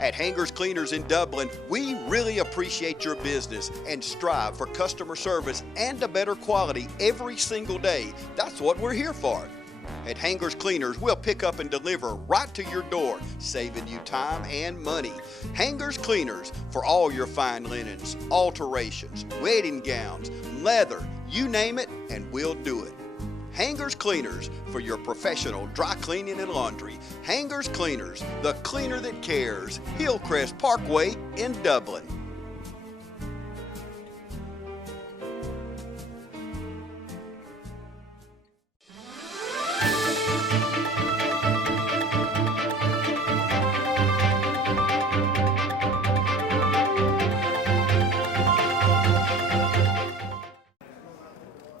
At Hangers Cleaners in Dublin, we really appreciate your business and strive for customer service and a better quality every single day. That's what we're here for. At Hangers Cleaners, we'll pick up and deliver right to your door, saving you time and money. Hangers Cleaners for all your fine linens, alterations, wedding gowns, leather, you name it, and we'll do it. Hangers Cleaners for your professional dry cleaning and laundry. Hangers Cleaners, the cleaner that cares. Hillcrest Parkway in Dublin.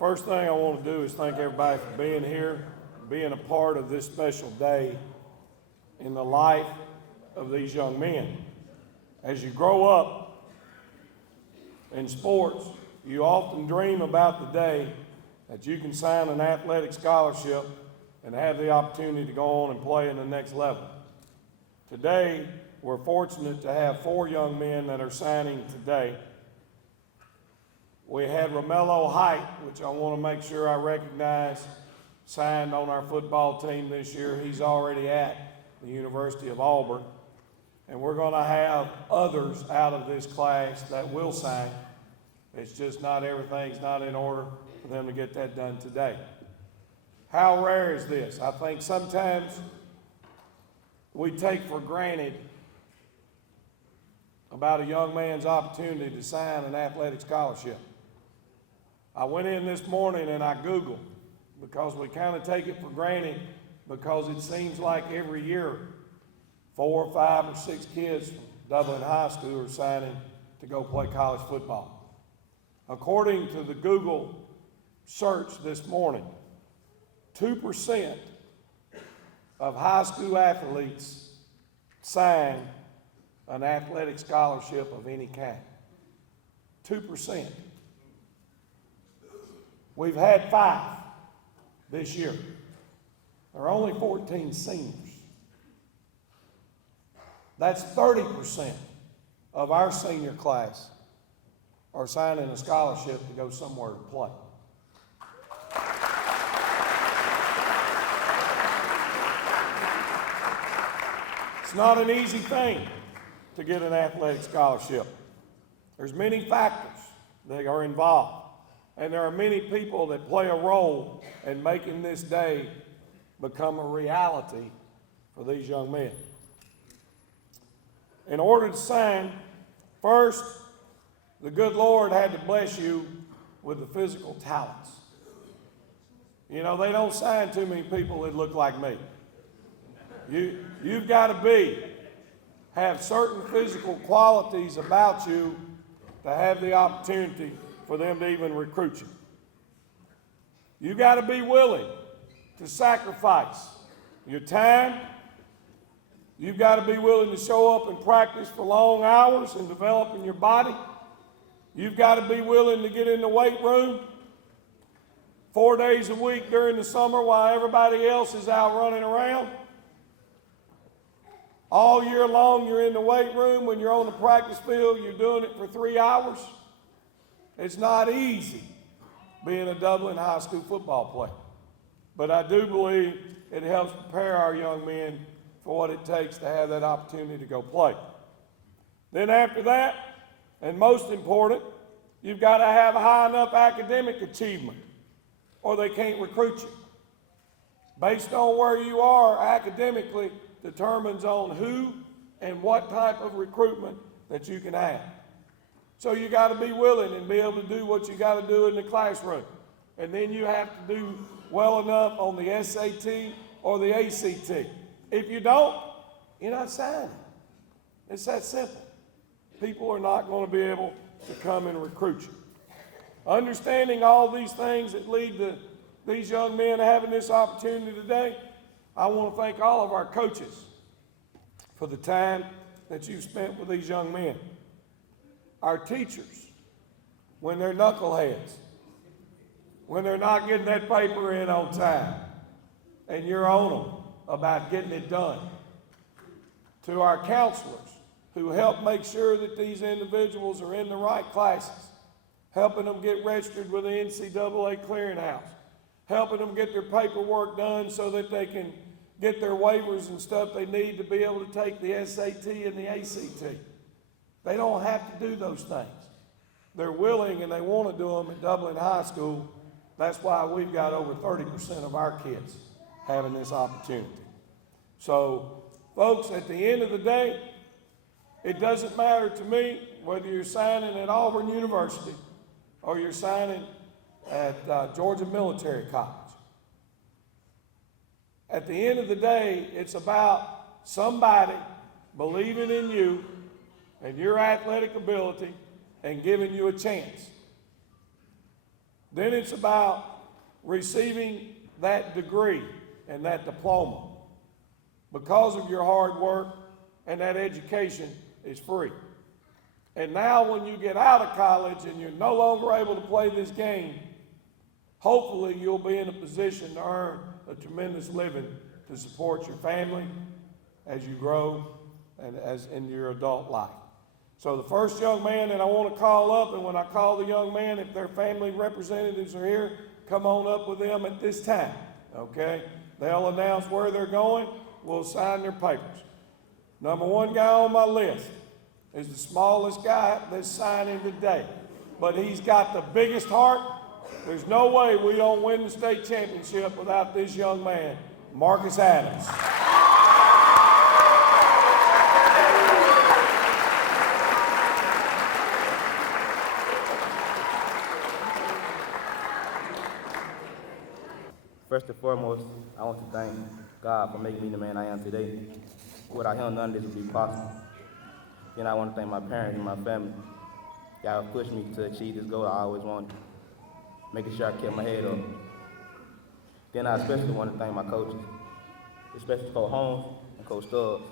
First thing I want to do is thank everybody for being here, being a part of this special day in the life of these young men. As you grow up in sports, you often dream about the day that you can sign an athletic scholarship and have the opportunity to go on and play in the next level. Today, we're fortunate to have 4 young men that are signing today. We had Romello Height, which I want to make sure I recognize, signed on our football team this year. He's already at the University of Auburn. And we're going to have others out of this class that will sign. It's just not, everything's not in order for them to get that done today. How rare is this? I think sometimes we take for granted about a young man's opportunity to sign an athletic scholarship. I went in this morning and I Googled, because we kind of take it for granted, because it seems like every year 4 or 5 or 6 kids from Dublin High School are signing to go play college football. According to the Google search this morning, 2% of high school athletes sign an athletic scholarship of any kind. 2%. We've had 5 this year. There are only 14 seniors. That's 30% of our senior class are signing a scholarship to go somewhere to play. It's not an easy thing to get an athletic scholarship. There's many factors that are involved. And there are many people that play a role in making this day become a reality for these young men. In order to sign, first, the good Lord had to bless you with the physical talents. You know, they don't sign too many people that look like me. You've got to have certain physical qualities about you to have the opportunity for them to even recruit you. You got to be willing to sacrifice your time. You've got to be willing to show up and practice for long hours and developing your body. You've got to be willing to get in the weight room 4 days a week during the summer while everybody else is out running around. All year long, you're in the weight room. When you're on the practice field, you're doing it for 3 hours. It's not easy being a Dublin High School football player. But I do believe it helps prepare our young men for what it takes to have that opportunity to go play. Then after that, and most important, you've got to have a high enough academic achievement or they can't recruit you. Based on where you are academically determines on who and what type of recruitment that you can have. So you got to be willing and be able to do what you got to do in the classroom. And then you have to do well enough on the SAT or the ACT. If you don't, you're not signing. It's that simple. People are not going to be able to come and recruit you. Understanding all these things that lead to these young men having this opportunity today, I want to thank all of our coaches for the time that you've spent with these young men. Our teachers, when they're knuckleheads, when they're not getting that paper in on time, and you're on them about getting it done. To our counselors, who help make sure that these individuals are in the right classes, helping them get registered with the NCAA clearinghouse, helping them get their paperwork done so that they can get their waivers and stuff they need to be able to take the SAT and the ACT. They don't have to do those things. They're willing and they want to do them at Dublin High School. That's why we've got over 30% of our kids having this opportunity. So, folks, at the end of the day, it doesn't matter to me whether you're signing at Auburn University or you're signing at Georgia Military College. At the end of the day, it's about somebody believing in you and your athletic ability and giving you a chance. Then it's about receiving that degree and that diploma. Because of your hard work, and that education is free. And now when you get out of college and you're no longer able to play this game, hopefully you'll be in a position to earn a tremendous living to support your family as you grow and as in your adult life. So the first young man that I want to call up, and when I call the young man, if their family representatives are here, come on up with them at this time, okay? They'll announce where they're going. We'll sign their papers. Number one guy on my list is the smallest guy that's signing today, but he's got the biggest heart. There's no way we don't win the state championship without this young man, Marcus Adams. First and foremost, I want to thank God for making me the man I am today. Without him, none of this would be possible. Then I want to thank my parents and my family. Y'all have pushed me to achieve this goal I always wanted, making sure I kept my head up. Then I especially want to thank my coaches, especially Coach Holmes and Coach Stubbs.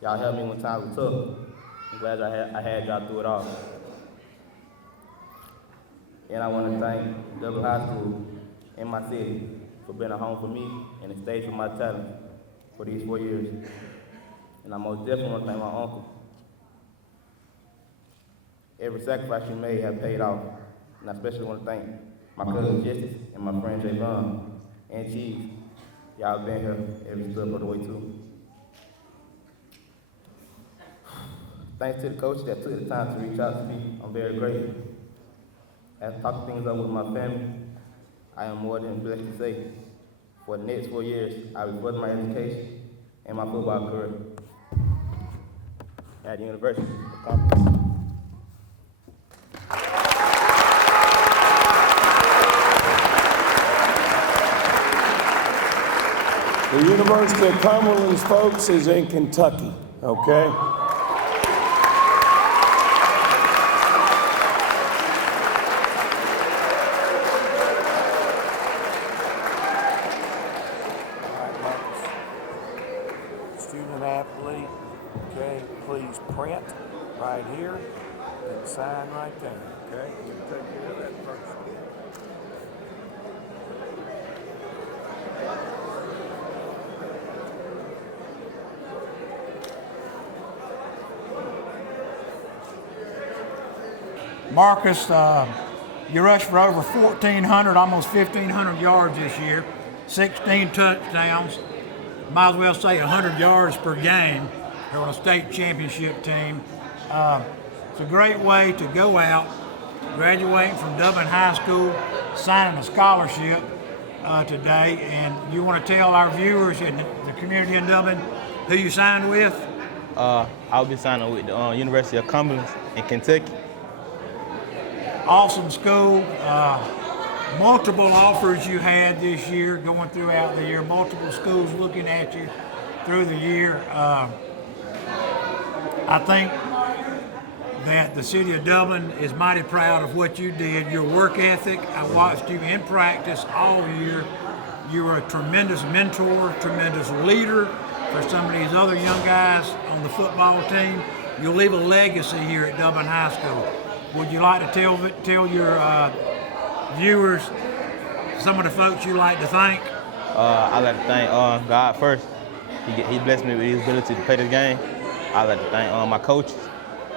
Y'all helped me when times were tough. I'm glad I had y'all through it all. And I want to thank Dublin High School and my city for being a home for me and a stage for my talent for these 4 years. And I most definitely want to thank my uncle. Every sacrifice you made has paid off. And I especially want to thank my cousin Justice and my friend Javon and Cheese. Y'all been here every step of the way too. Thanks to the coach that took the time to reach out to me, I'm very grateful. As I talk things up with my family, I am more than blessed to say, for the next 4 years, I will further my education and my football career at the University of Conference. The University of Cumberland's folks is in Kentucky, okay? Student athlete, okay, please print right here and sign right there, okay? You take care of that first. Marcus, you rushed for over 1,400, almost 1,500 yards this year, 16 touchdowns, might as well say 100 yards per game. You're on a state championship team. It's a great way to go out, graduating from Dublin High School, signing a scholarship today, and you want to tell our viewers in the community in Dublin who you signed with? I'll be signing with the University of Cumberland in Kentucky. Awesome school, multiple offers you had this year going throughout the year, multiple schools looking at you through the year. I think that the city of Dublin is mighty proud of what you did, your work ethic. I watched you in practice all year. You were a tremendous mentor, tremendous leader for some of these other young guys on the football team. You'll leave a legacy here at Dublin High School. Would you like to tell your viewers some of the folks you like to thank? I'd like to thank God first. He blessed me with his ability to play this game. I like to thank my coaches.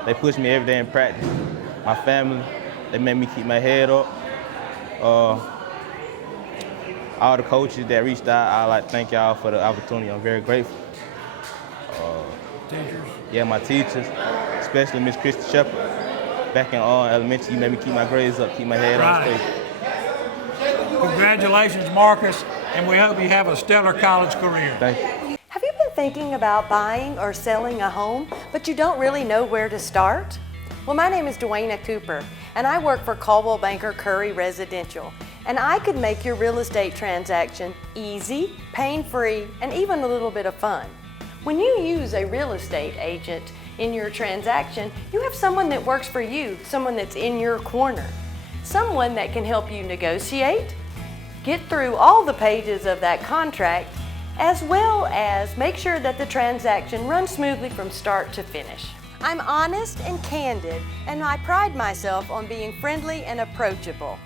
They push me every day in practice. My family, they made me keep my head up. All the coaches that reached out, I like to thank y'all for the opportunity. I'm very grateful. Teachers. Yeah, my teachers, especially Miss Christy Shepard. Back in elementary, you made me keep my grades up, keep my head on straight. Congratulations, Marcus, and we hope you have a stellar college career. Thank you. Have you been thinking about buying or selling a home, but you don't really know where to start? Well, my name is Dwayna Cooper, and I work for Coldwell Banker Curry Residential. And I could make your real estate transaction easy, pain-free, and even a little bit of fun. When you use a real estate agent in your transaction, you have someone that works for you, someone that's in your corner, someone that can help you negotiate, get through all the pages of that contract, as well as make sure that the transaction runs smoothly from start to finish. I'm honest and candid, and I pride myself on being friendly and approachable.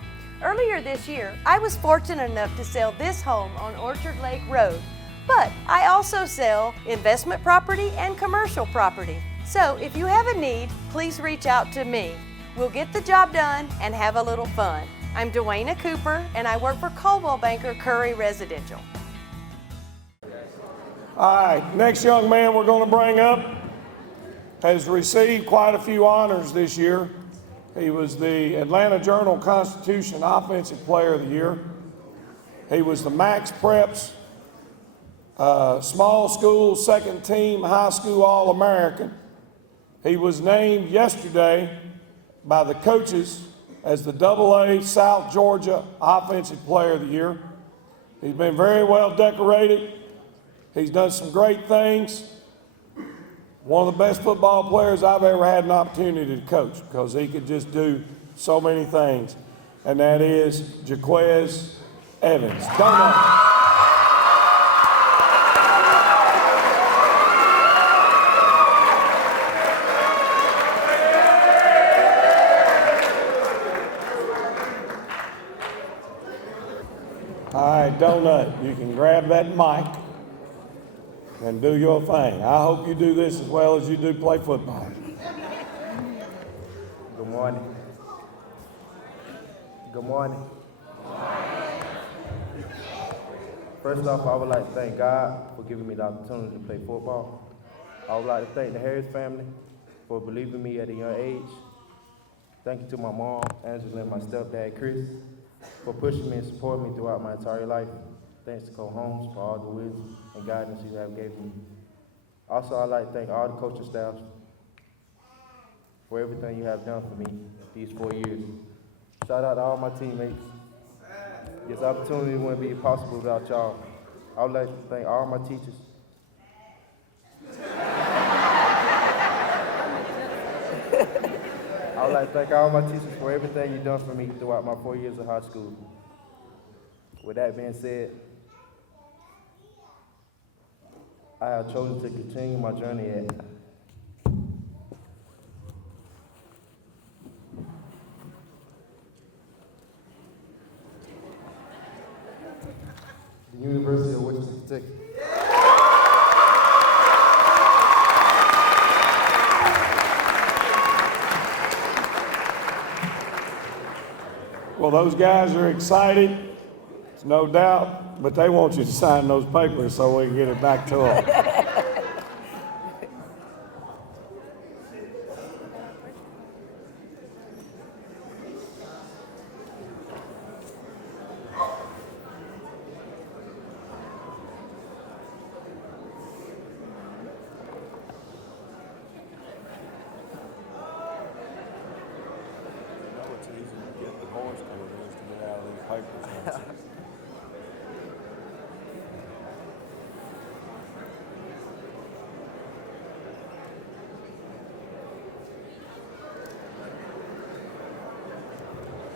Earlier this year, I was fortunate enough to sell this home on Orchard Lake Road, but I also sell investment property and commercial property. So if you have a need, please reach out to me. We'll get the job done and have a little fun. I'm Dwayna Cooper, and I work for Coldwell Banker Curry Residential. All right, next young man we're going to bring up has received quite a few honors this year. He was the Atlanta Journal-Constitution Offensive Player of the Year. He was the Max Preps Small School Second Team High School All-American. He was named yesterday by the coaches as the AA South Georgia Offensive Player of the Year. He's been very well decorated. He's done some great things. One of the best football players I've ever had an opportunity to coach because he could just do so many things, and that is Jaquez Evans. Come on. All right, Donut, you can grab that mic and do your thing. I hope you do this as well as you do play football. Good morning. Good morning. First off, I would like to thank God for giving me the opportunity to play football. I would like to thank the Harris family for believing in me at a young age. Thank you to my mom, Angela, and my stepdad, Chris, for pushing me and supporting me throughout my entire life. Thanks to Coach Holmes for all the wisdom and guidance you have given me. Also, I'd like to thank all the coaching staff for everything you have done for me these 4 years. Shout out to all my teammates. This opportunity wouldn't be possible without y'all. I would like to thank all my teachers. I would like to thank all my teachers for everything you've done for me throughout my 4 years of high school. With that being said, I have chosen to continue my journey at the University of Western Kentucky. Well, those guys are excited, it's no doubt, but they want you to sign those papers so we can get it back to them. It's easy to get divorced than it is to get out of these papers.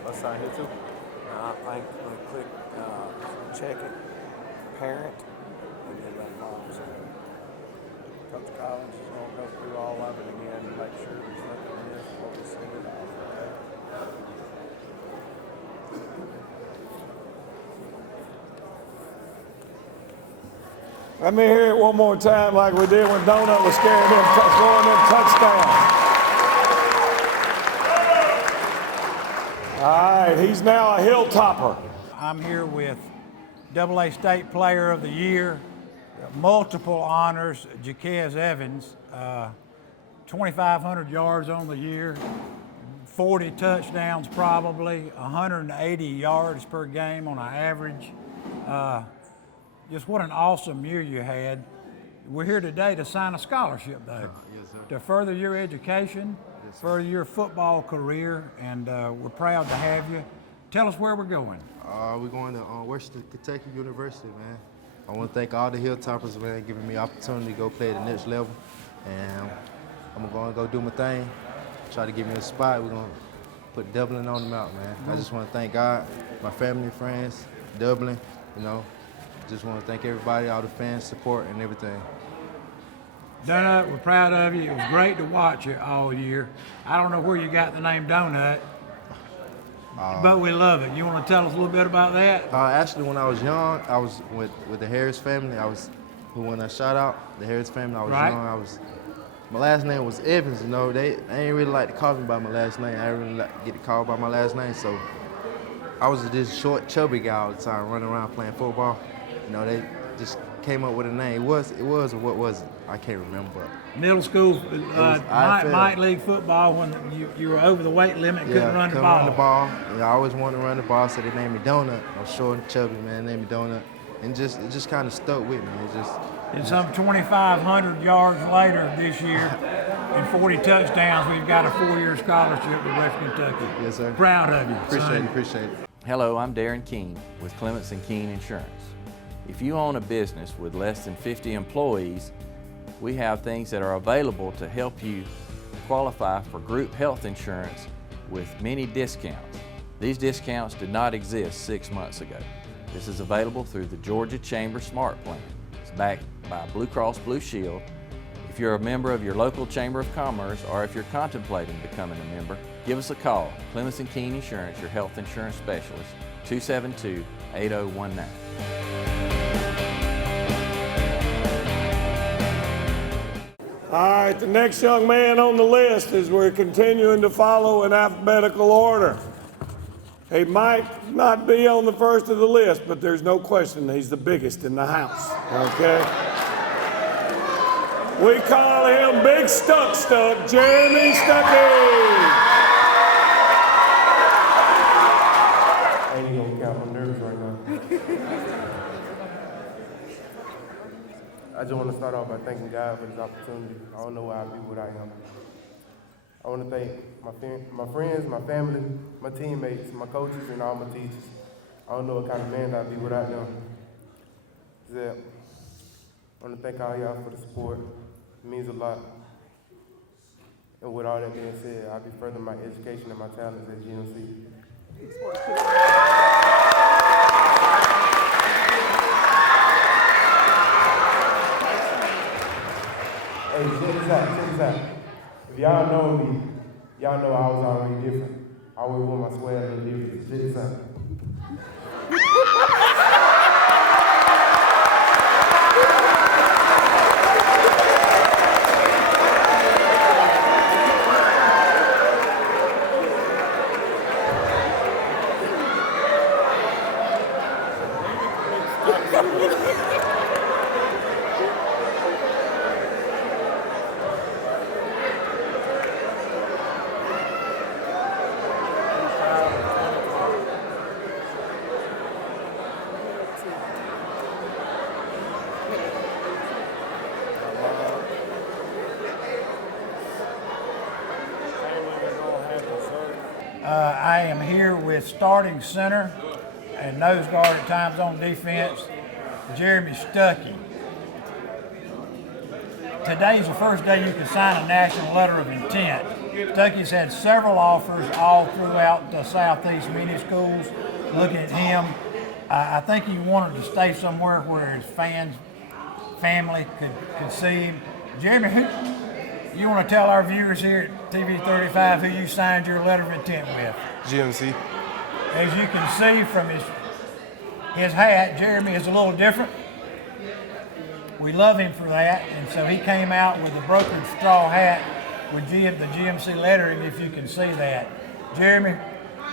Let's sign here too. I think we click check it, parent, and then that follows. Coach Collins is going to go through all of it again to make sure there's nothing missed what we said. Let me hear it one more time like we did when Donut was scaring them, throwing them touchdowns. All right, he's now a hilltopper. I'm here with AA State Player of the Year, multiple honors, Jaquez Evans, 2,500 yards on the year, 40 touchdowns probably, 180 yards per game on an average. Just what an awesome year you had. We're here today to sign a scholarship, though, Yes, sir. to further your education, further your football career, and we're proud to have you. Tell us where we're going. We're going to Western Kentucky University, man. I want to thank all the Hilltoppers, man, giving me opportunity to go play at the next level. And I'm going to go do my thing, try to give me a spot. We're going to put Dublin on the map, man. I just want to thank God, my family, friends, Dublin, you know. Just want to thank everybody, all the fans, support, and everything. Donut, we're proud of you. It was great to watch you all year. I don't know where you got the name Donut, but we love it. You want to tell us a little bit about that? Actually, when I was young, I was with the Harris family. When I shot out, the Harris family, I was young. My last name was Evans, you know. They ain't really like to call me by my last name. I didn't really like to get called by my last name, so I was this short, chubby guy all the time, running around playing football. You know, they just came up with a name. It was or what was it? I can't remember. Middle school, night league football, when you were over the weight limit, couldn't run the ball. Yeah, I always wanted to run the ball, so they named me Donut. I was short and chubby, man. They named me Donut. And it just kind of stuck with me. And some 2,500 yards later this year and 40 touchdowns, we've got a 4-year scholarship to West Kentucky. Yes, sir. Proud of you. Appreciate it. Hello, I'm Darren Keene with Clements & Keene Insurance. If you own a business with less than 50 employees, we have things that are available to help you qualify for group health insurance with many discounts. These discounts did not exist 6 months ago. This is available through the Georgia Chamber Smart Plan. It's backed by Blue Cross Blue Shield. If you're a member of your local Chamber of Commerce or if you're contemplating becoming a member, give us a call. Clements & Keene Insurance, your health insurance specialist, 272-8019. All right, the next young man on the list is we're continuing to follow in alphabetical order. He might not be on the first of the list, but there's no question he's the biggest in the house, okay? We call him Big Stuck, Jeremy Stuckey. I ain't gonna count my nerves right now. I just want to start off by thanking God for this opportunity. I don't know where I'd be without him. I want to thank my friends, my family, my teammates, my coaches, and all my teachers. I don't know what kind of man I'd be without them. I want to thank all y'all for the support. It means a lot. And with all that being said, I'll be furthering my education and my talents at GMC. Hey, check this out. If y'all know me, y'all know I was already different. I always wore my swag a little different. Check this out. I am here with starting center and nose guard at times on defense, Jeremy Stuckey. Today's the first day you can sign a national letter of intent. Stuckey's had several offers all throughout the Southeast many schools looking at him. I think he wanted to stay somewhere where his family could see him. Jeremy, you want to tell our viewers here at TV 35 who you signed your letter of intent with? GMC. As you can see from his hat, Jeremy is a little different. we love him for that, and so he came out with a broken straw hat with the GMC lettering, if you can see that. Jeremy,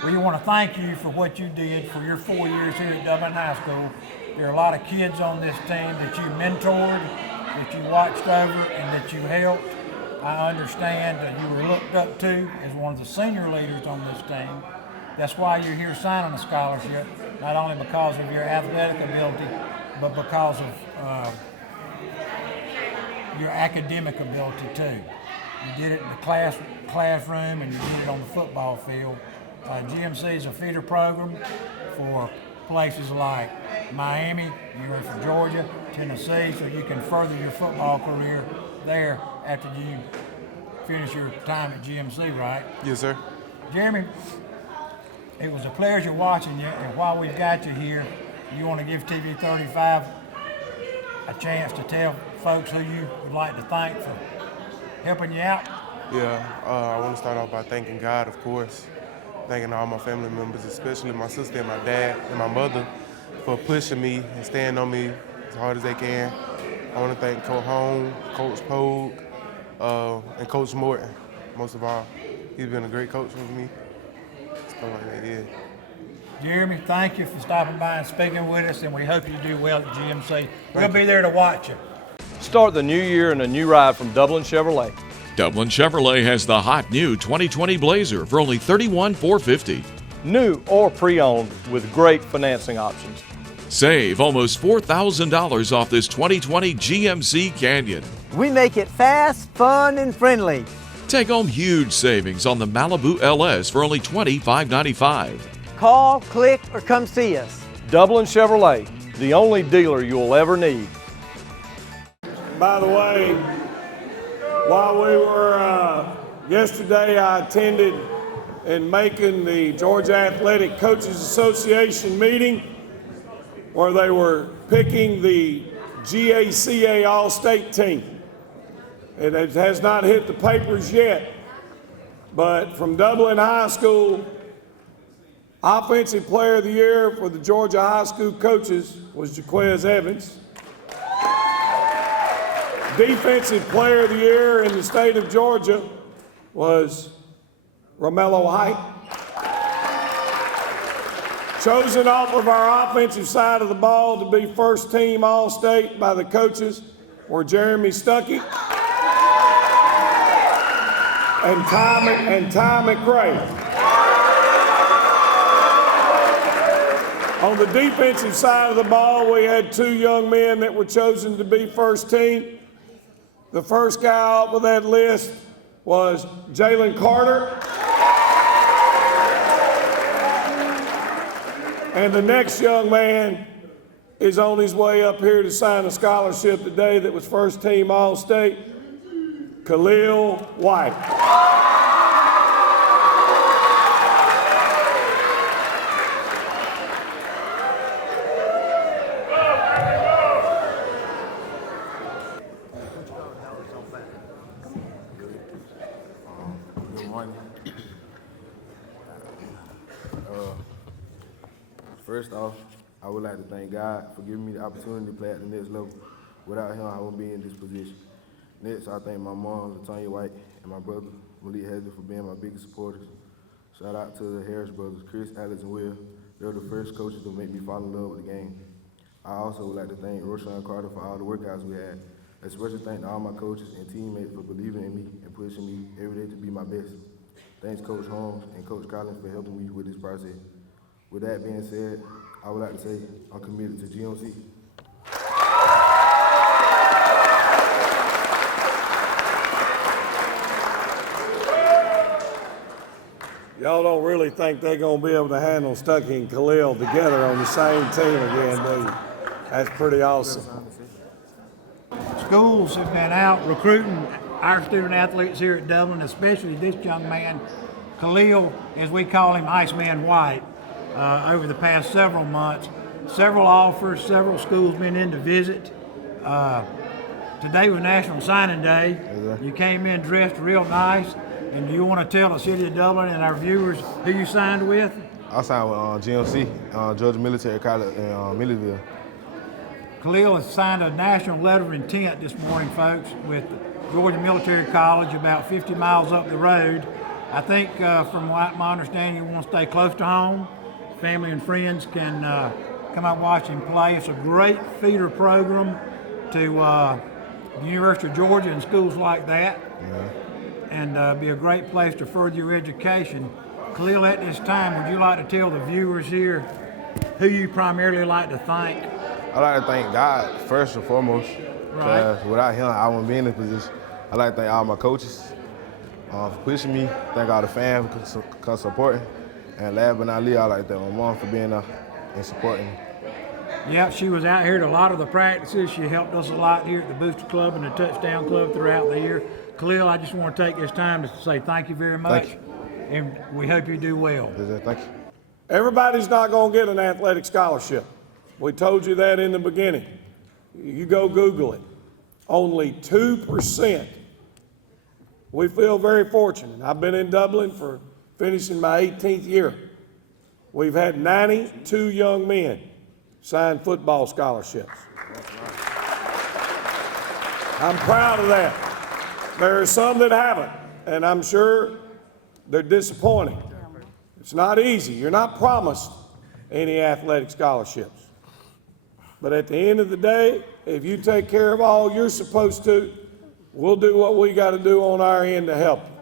we want to thank you for what you did for your 4 years here at Dublin High School. There are a lot of kids on this team that you mentored, that you watched over, and that you helped. I understand that you were looked up to as one of the senior leaders on this team. That's why you're here signing a scholarship, not only because of your athletic ability, but because of your academic ability too. You did it in the classroom and you did it on the football field. GMC is a feeder program for places like Miami, you're in for Georgia, Tennessee, so you can further your football career there after you finish your time at GMC, right? Yes, sir. Jeremy, it was a pleasure watching you, and while we've got you here, you want to give TV 35 a chance to tell folks who you would like to thank for helping you out? Yeah, I want to start off by thanking God, of course. Thanking all my family members, especially my sister and my dad and my mother, for pushing me and staying on me as hard as they can. I want to thank Coach Home, Coach Pogue, and Coach Morton, most of all. He's been a great coach with me. Stuff like that, yeah. Jeremy, thank you for stopping by and speaking with us, and we hope you do well at GMC. We'll be there to watch you. Start the new year in a new ride from Dublin Chevrolet. Dublin Chevrolet has the hot new 2020 Blazer for only $31,450. New or pre-owned with great financing options. Save almost $4,000 off this 2020 GMC Canyon. We make it fast, fun, and friendly. Take home huge savings on the Malibu LS for only $25,995. Call, click, or come see us. Dublin Chevrolet, the only dealer you'll ever need. By the way, while we were, yesterday I attended in Macon the Georgia Athletic Coaches Association meeting where they were picking the GACA All-State team. It has not hit the papers yet, but from Dublin High School, Offensive Player of the Year for the Georgia High School coaches was Jaquez Evans. Defensive Player of the Year in the state of Georgia was Romello White. Chosen off of our offensive side of the ball to be first team All-State by the coaches were Jeremy Stuckey and Ty McRae. On the defensive side of the ball, we had two young men that were chosen to be first team. The first guy off of that list was Jalen Carter. And the next young man is on his way up here to sign a scholarship today that was first team All-State, Khalil White. First off, I would like to thank God for giving me the opportunity to play at the next level. Without him, I wouldn't be in this position. Next, I thank my mom, Latonya White, and my brother, Malik Hezler, for being my biggest supporters. Shout out to the Harris brothers, Chris, Alex, and Will. They were the first coaches to make me fall in love with the game. I also would like to thank Roshan Carter for all the workouts we had. A special thank to all my coaches and teammates for believing in me and pushing me every day to be my best. Thanks Coach Holmes and Coach Collins for helping me with this process. With that being said, I would like to say I'm committed to GMC. Y'all don't really think they're going to be able to handle Stuckey and Khalil together on the same team again, do you? That's pretty awesome. Schools have been out recruiting our student athletes here at Dublin, especially this young man, Khalil, as we call him, Iceman White, over the past several months. Several offers, several schools been in to visit. Today was National Signing Day. You came in dressed real nice. And do you want to tell the city of Dublin and our viewers who you signed with? I signed with GMC, Georgia Military College in Milledgeville. Khalil has signed a national letter of intent this morning, folks, with Georgia Military College about 50 miles up the road. I think from what my understanding, you want to stay close to home. Family and friends can come out and watch him play. It's a great feeder program to the University of Georgia and schools like that, and be a great place to further your education. Khalil, at this time, would you like to tell the viewers here who you primarily like to thank? I'd like to thank God first and foremost, because without him, I wouldn't be in this position. I'd like to thank all my coaches for pushing me, thank all the fans for supporting, and last but not least, I'd like to thank my mom for being there and supporting me. Yeah, she was out here at a lot of the practices. She helped us a lot here at the Booster Club and the Touchdown Club throughout the year. Khalil, I just want to take this time to say thank you very much, and we hope you do well. Thank you. Everybody's not going to get an athletic scholarship. We told you that in the beginning. You go Google it. Only 2%. We feel very fortunate. I've been in Dublin for finishing my 18th year. We've had 92 young men sign football scholarships. I'm proud of that. There are some that haven't, and I'm sure they're disappointing. It's not easy. You're not promised any athletic scholarships. But at the end of the day, if you take care of all you're supposed to, we'll do what we got to do on our end to help you.